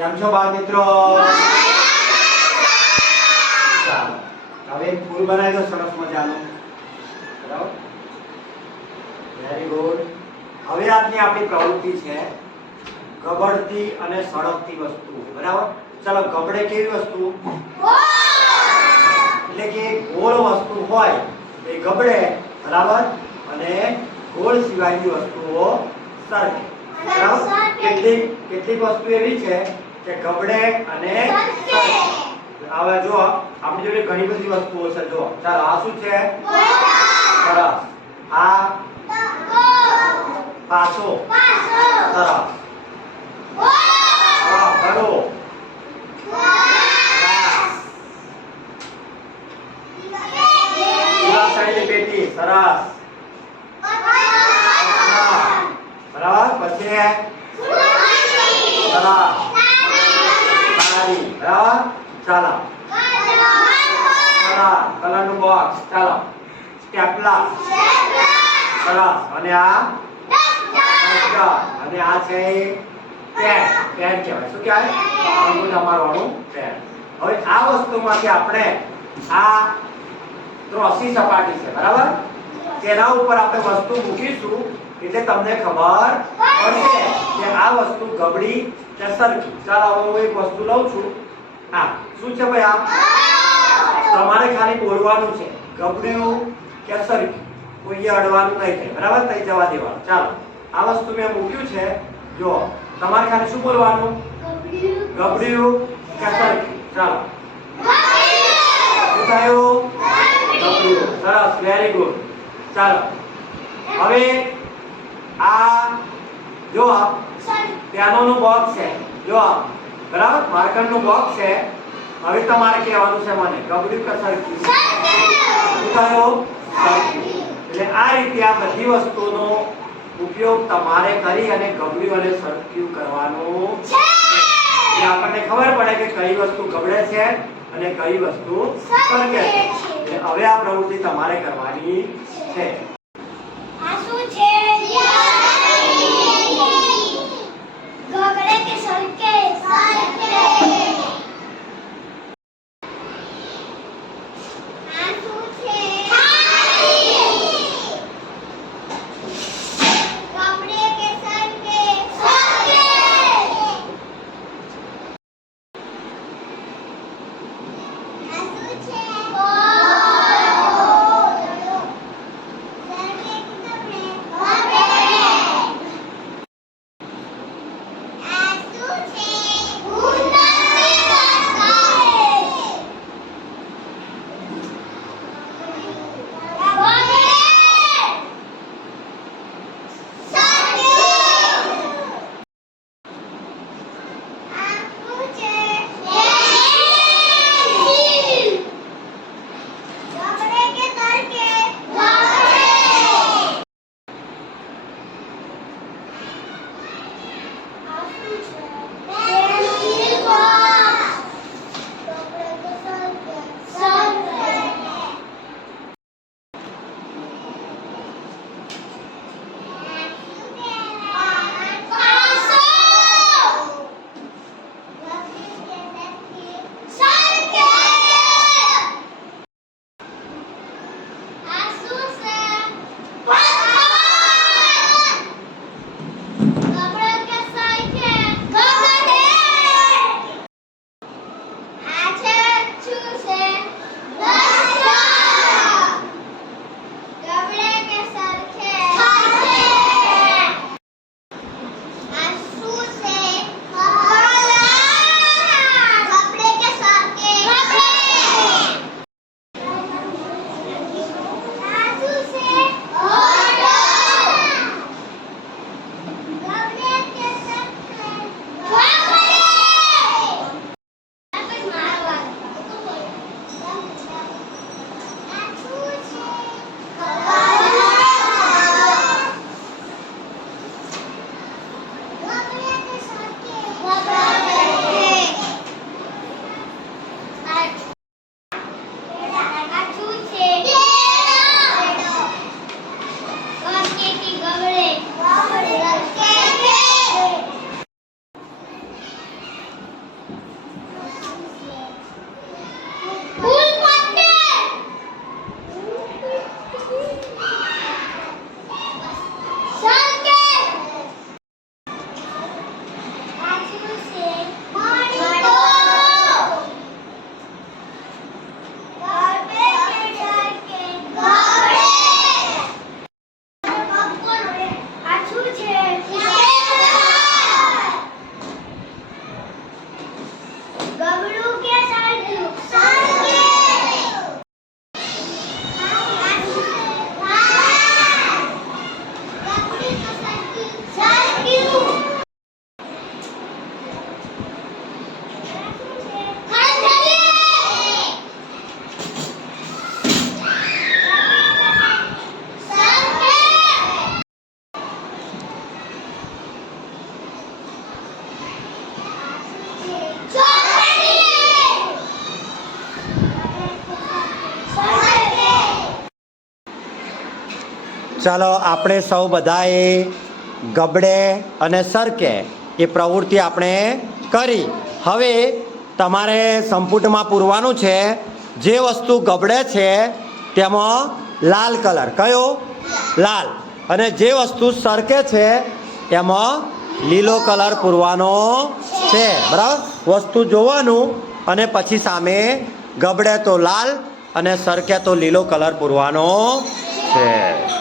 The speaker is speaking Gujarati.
કેમ છો બાળ મિત્રો? હવે એક ફૂલ બનાવી દો, સરસ મજાનું. બરાબર? વેરી ગુડ હવે આજની આપણી પ્રવૃત્તિ છે ગબડતી અને સળગતી વસ્તુ. બરાબર? ચાલો, ગબડે કેવી વસ્તુ? એટલે કે ગોળ વસ્તુ હોય, એ ગબડે, બરાબર? અને ગોળ સિવાયની વસ્તુઓ સળગે બરાબર? કેટલીક કેટલીક વસ્તુ એવી છે કે ગબડે અને હવે જો આપણી જોડે ઘણી બધી વસ્તુઓ છે જો ચાલો આ શું છે? સરસ. આ પાસો. સરસ. ઘડો પેટી. સરસ. બરાબર પછી? સરસ. તાળી ચાલા. ચાલો. સરસ કલરનું બોક્સ ચાલો. સ્ટેપલા સરસ અને આ. અને આ છે પેન પેન કહેવાય. શું કહેવાય? અંગૂઠા મારવાનું પેન હવે આ વસ્તુમાંથી આપણે આ ત્રોસી સપાટી છે બરાબર? તેના ઉપર આપણે વસ્તુ મૂકીશું એટલે તમને ખબર પડશે કે આ વસ્તુ ગબડી કે સરખી. ચાલો હવે હું એક વસ્તુ લઉં છું. હા શું છે ભાઈ આ? તમારે ખાલી બોલવાનું છે. ગબડ્યું કે સરી કોઈએ અડવાનું નહીં થાય. બરાબર? તઈ જવા દેવાનું. ચાલો આ વસ્તુ મેં મૂક્યું છે. જો તમારે ખાલી શું બોલવાનું? ગબડ્યું કે સરી ચાલો. શું થયું? ગબડ્યું. સરસ વેરી ગુડ ચાલો. હવે આ જો પિયાનોનું બોક્સ છે. જો બરાબર? માર્કરનું બોક્સ છે. હવે તમારે કહેવાનું છે મને. ગબડ્યું કે સરખી શું થયું એટલે આ રીતે આ બધી વસ્તુનો ઉપયોગ તમારે કરી અને ગબડ્યું અને સરખું કરવાનું. છે આપણને ખબર પડે કે કઈ વસ્તુ ગબડે છે અને કઈ વસ્તુ સરકે છે. એટલે હવે આ પ્રવૃત્તિ તમારે કરવાની છે. ગગડે કે સરકે સરકે આ ચાલો આપણે સૌ બધાએ ગબડે અને સરકે એ પ્રવૃત્તિ આપણે કરી. હવે તમારે સંપુટમાં પૂરવાનું છે. જે વસ્તુ ગબડે છે તેમાં લાલ કલર. કયો? લાલ. અને જે વસ્તુ સરકે છે એમાં લીલો કલર પૂરવાનો છે. બરાબર? વસ્તુ જોવાનું અને પછી સામે ગબડે તો લાલ અને સરકે તો લીલો કલર પૂરવાનો છે.